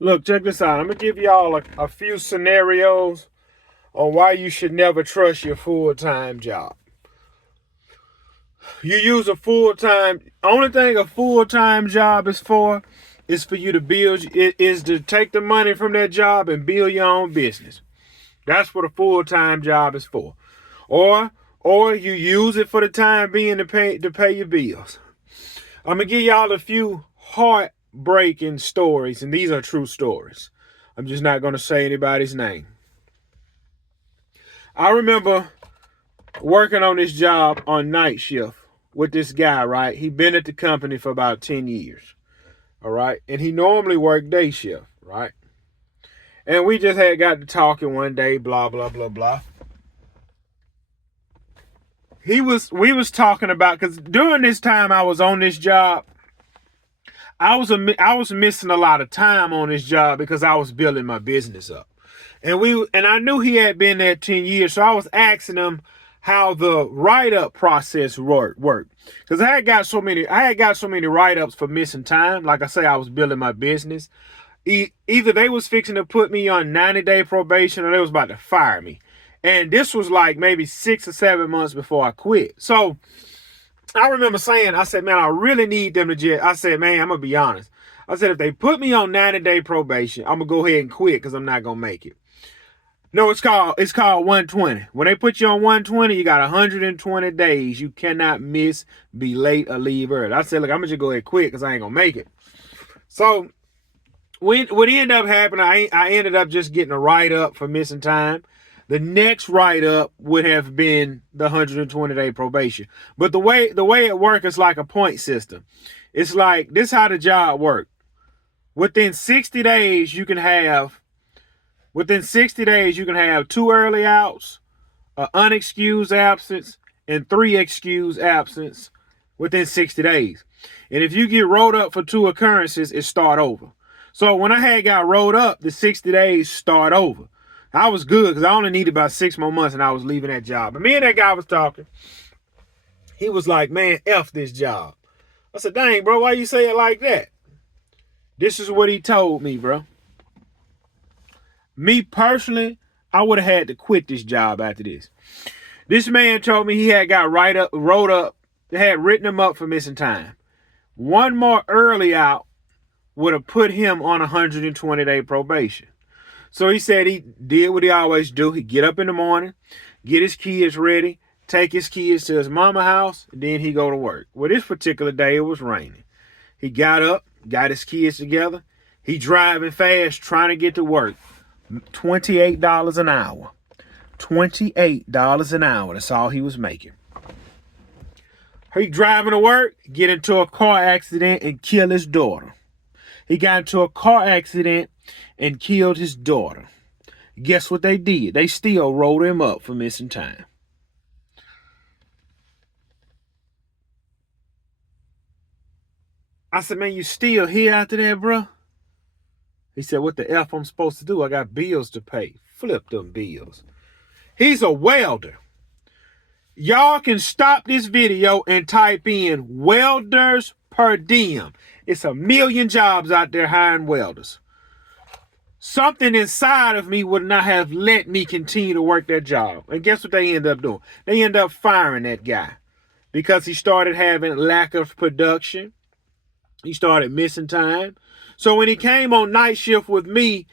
Look, check this out. I'm going to give y'all a few scenarios on why you should never trust your full-time job. You use a full-time, only thing a full-time job is for you to build, it is to take the money from that job and build your own business. That's what a full-time job is for. Or or you use it for the time being to pay your bills. I'm gonna give y'all a few heartbreaking stories, and these are true stories. I'm just not gonna say anybody's name. I remember working on this job on night shift with this guy, right? He been at the company for about 10 years. All right. And he normally worked day shift, right? And we just had got to talking one day, blah, blah, blah, blah. We was talking about, because during this time I was on this job, I was missing a lot of time on this job because I was building my business up. And I knew he had been there 10 years, so I was asking him how the write-up process worked. Because I had got so many write-ups for missing time. Like I say, I was building my business. Either they was fixing to put me on 90-day probation or they was about to fire me. And this was like maybe 6 or 7 months before I quit. So I remember saying, I said, man, I really need them to just, I said, man, I'm going to be honest. I said, if they put me on 90-day probation, I'm going to go ahead and quit because I'm not going to make it. No, it's called 120. When they put you on 120, you got 120 days. You cannot miss, be late, or leave early. I said, look, I'm going to just go ahead and quit because I ain't going to make it. So what ended up happening, I ended up just getting a write-up for missing time. The next write-up would have been the 120-day probation. But the way it works is like a point system. It's like, this is how the job works. Within 60 days, you can have 2 early outs, an unexcused absence, and 3 excused absence within 60 days. And if you get rolled up for 2 occurrences, it start over. So when I had got rolled up, the 60 days start over. I was good because I only needed about 6 more months and I was leaving that job. And me and that guy was talking. He was like, man, F this job. I said, dang, bro, why you say it like that? This is what he told me, bro. Me personally, I would have had to quit this job after this. This man told me he had got rolled up, they had written him up for missing time. One more early out would have put him on 120-day probation. So he said he did what he always do. He'd get up in the morning, get his kids ready, take his kids to his mama's house, and then he go to work. Well, this particular day, it was raining. He got up, got his kids together. He driving fast, trying to get to work. $28 an hour. $28 an hour. That's all he was making. He driving to work, get into a car accident, and kill his daughter. He got into a car accident and killed his daughter. Guess what they did? They still rolled him up for missing time. I said, man, you still here after that, bro? He said, what the F I'm supposed to do? I got bills to pay. Flip them bills. He's a welder. Y'all can stop this video and type in welders per diem. It's 1 million jobs out there hiring welders. Something inside of me would not have let me continue to work that job. And guess what they end up doing? They end up firing that guy because he started having lack of production. He started missing time. So when he came on night shift with me,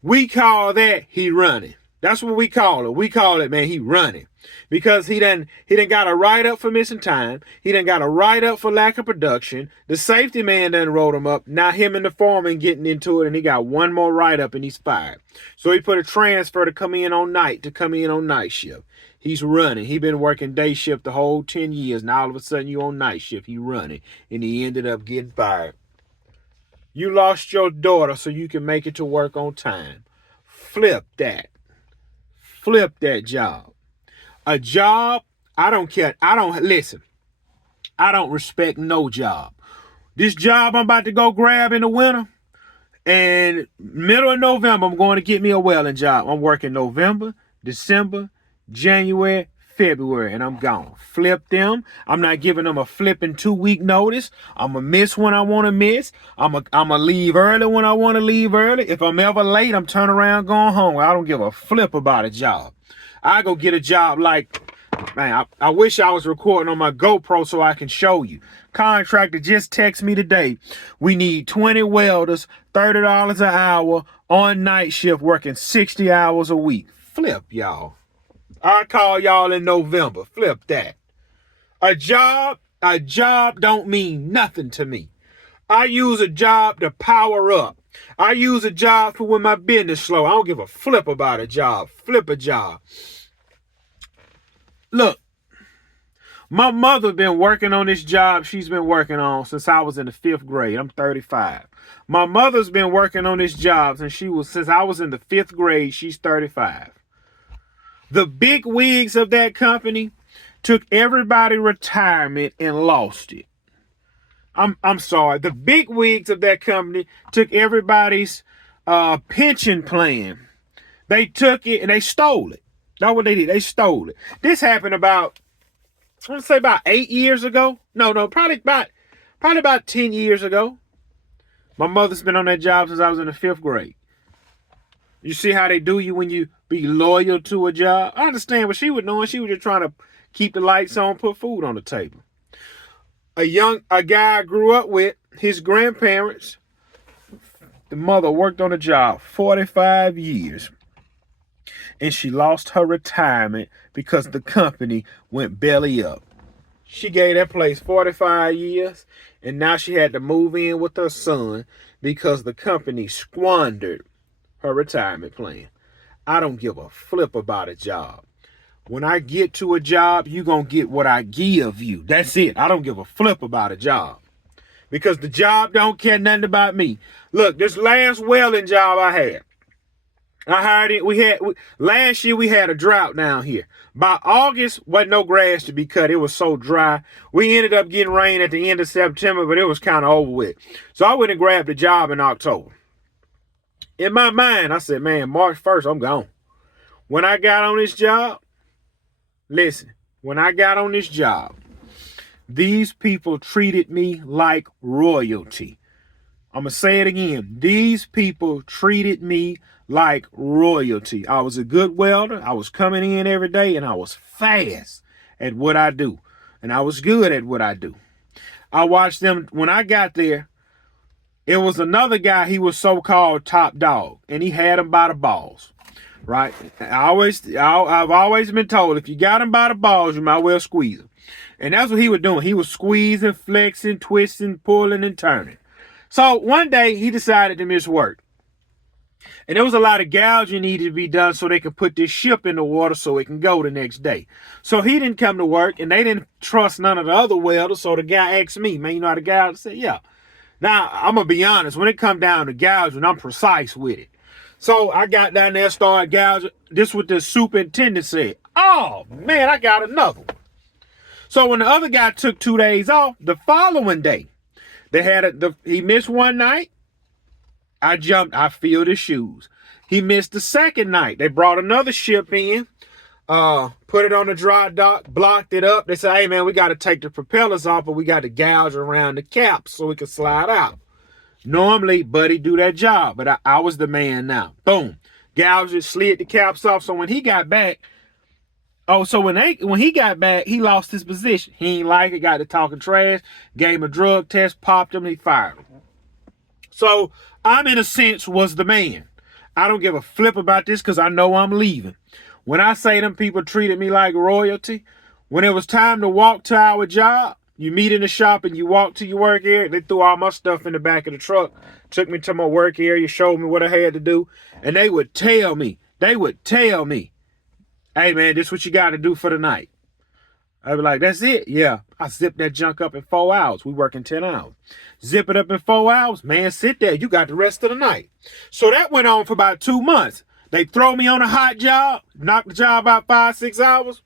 we call that he running. That's what we call it. We call it, man, he running. Because he done got a write-up for missing time. He done got a write-up for lack of production. The safety man done rolled him up. Now him and the foreman getting into it, and he got one more write-up and he's fired. So he put a transfer to come in on night shift. He's running. He been working day shift the whole 10 years. Now all of a sudden you on night shift. He running. And he ended up getting fired. You lost your daughter so you can make it to work on time. Flip that. Flip that job. A job, I don't care. I don't respect no job. This job I'm about to go grab in the winter, and middle of November, I'm going to get me a welding job. I'm working November, December, January, February, and I'm gone. Flip them. I'm not giving them a flipping 2-week notice. I'm going to miss when I want to miss. I'm going to leave early when I want to leave early. If I'm ever late, I'm turning around going home. I don't give a flip about a job. I go get a job like, man, I wish I was recording on my GoPro so I can show you. Contractor just texted me today. We need 20 welders, $30 an hour on night shift, working 60 hours a week. Flip, y'all. I'll call y'all in November. Flip that. A job don't mean nothing to me. I use a job to power up. I use a job for when my business slow. I don't give a flip about a job. Flip a job. Look, my mother been working on this job she's been working on since I was in the 5th grade. I'm 35. My mother's been working on this job since I was in the 5th grade. She's 35. The big wigs of that company took everybody's retirement and lost it. I'm sorry. The big wigs of that company took everybody's pension plan. They took it and they stole it. That's what they did. They stole it. This happened about, I want to say about 8 years ago. No, probably about 10 years ago. My mother's been on that job since I was in the 5th grade. You see how they do you when you be loyal to a job? I understand what she was doing. She was just trying to keep the lights on, put food on the table. A guy I grew up with, his grandparents, the mother worked on the job 45 years. And she lost her retirement because the company went belly up. She gave that place 45 years, and now she had to move in with her son because the company squandered her retirement plan. I don't give a flip about a job. When I get to a job, you're going to get what I give you. That's it. I don't give a flip about a job because the job don't care nothing about me. Look, this last welding job I had, I hired it. Last year we had a drought down here. By August, wasn't no grass to be cut. It was so dry. We ended up getting rain at the end of September, but it was kind of over with. So I went and grabbed a job in October. In my mind, I said, man, March 1st, I'm gone. When I got on this job, listen, these people treated me like royalty. I'm going to say it again. These people treated me like royalty. I was a good welder. I was coming in every day and I was fast at what I do. And I was good at what I do. I watched them when I got there. It was another guy, he was so-called top dog, and he had him by the balls, right? I've always been told, if you got him by the balls, you might well squeeze him. And that's what he was doing. He was squeezing, flexing, twisting, pulling, and turning. So one day, he decided to miss work. And there was a lot of gouging needed to be done so they could put this ship in the water so it can go the next day. So he didn't come to work, and they didn't trust none of the other welders, so the guy asked me, man, you know how to gouge? I said, yeah. Now, I'm going to be honest. When it come down to gouging, I'm precise with it. So I got down there, started gouging. This is what the superintendent said. Oh, man, I got another one. So when the other guy took 2 days off, the following day, he missed one night. I filled his shoes. He missed the second night. They brought another ship in, put it on the dry dock, blocked it up. They said, hey, man, we got to take the propellers off, but we got to gouge around the caps so we can slide out. Normally, Buddy do that job, but I was the man now. Boom. Gouged it, slid the caps off. So when he got back, when he got back, he lost his position. He ain't like it, got to talking trash, gave him a drug test, popped him, he fired him. So I'm, in a sense, was the man. I don't give a flip about this because I know I'm leaving. When I say them people treated me like royalty, when it was time to walk to our job, you meet in the shop and you walk to your work area, they threw all my stuff in the back of the truck, took me to my work area, showed me what I had to do, and they would tell me, hey, man, this is what you got to do for the night. I'd be like, that's it? Yeah. I zipped that junk up in 4 hours. We working 10 hours. Zip it up in 4 hours. Man, sit there. You got the rest of the night. So that went on for about 2 months. They throw me on a hot job, knock the job out 5-6 hours,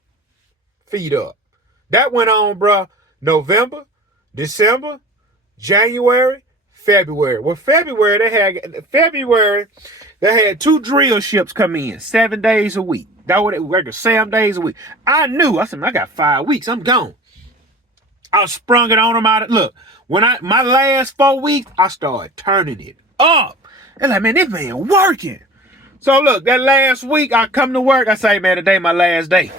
feed up. That went on, bruh, November, December, January, February. Well, February, They had 2 drill ships come in 7 days a week. That would work 7 days a week. I knew. I said, I got 5 weeks. I'm gone. I sprung it on them out. Look, when my last 4 weeks, I started turning it up. They're like, man, this man working. So look, that last week I come to work. I say, man, today my last day.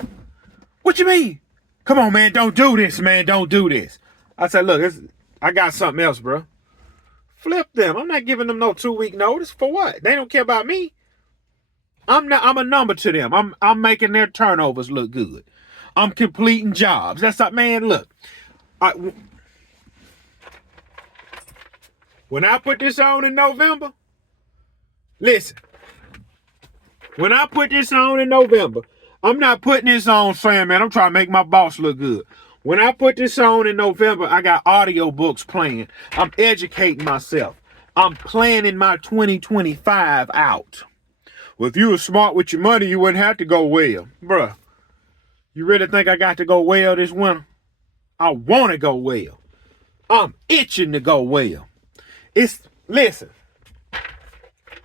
What you mean? Come on, man, don't do this, man. Don't do this. I said, look, I got something else, bro. Flip them. I'm not giving them no 2-week notice. For what? They don't care about me. I'm a number to them. I'm making their turnovers look good. I'm completing jobs. That's like, man, look. When I put this on in November, listen. When I put this on in November, I'm not putting this on saying, man, I'm trying to make my boss look good. When I put this on in November, I got audio books playing. I'm educating myself. I'm planning my 2025 out. Well, if you were smart with your money, you wouldn't have to go well. Bruh, you really think I got to go well this winter? I want to go well. I'm itching to go well. Listen,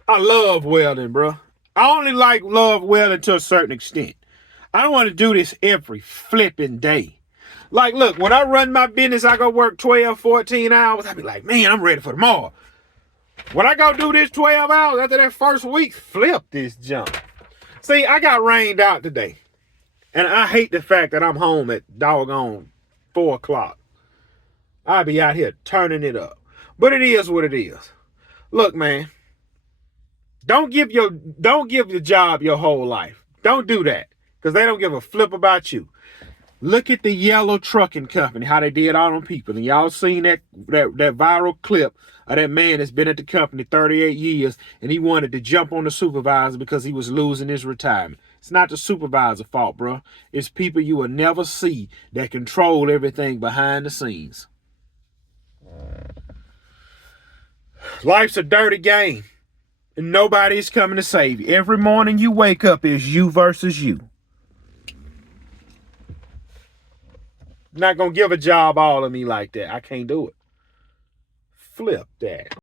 I love welding, bruh. I only love welding to a certain extent. I don't want to do this every flipping day. Like, look, when I run my business, I go work 12, 14 hours. I be like, man, I'm ready for tomorrow. When I go do this 12 hours, after that first week, flip this jump. See, I got rained out today. And I hate the fact that I'm home at doggone 4 o'clock. I'll be out here turning it up. But it is what it is. Look, man. Don't give your job your whole life. Don't do that. Because they don't give a flip about you. Look at the Yellow Trucking Company, how they did all them people. And y'all seen that viral clip of that man that's been at the company 38 years and he wanted to jump on the supervisor because he was losing his retirement. It's not the supervisor's fault, bro. It's people you will never see that control everything behind the scenes. Life's a dirty game. And nobody's coming to save you. Every morning you wake up is you versus you. Not gonna give a job all of me like that. I can't do it. Flip that.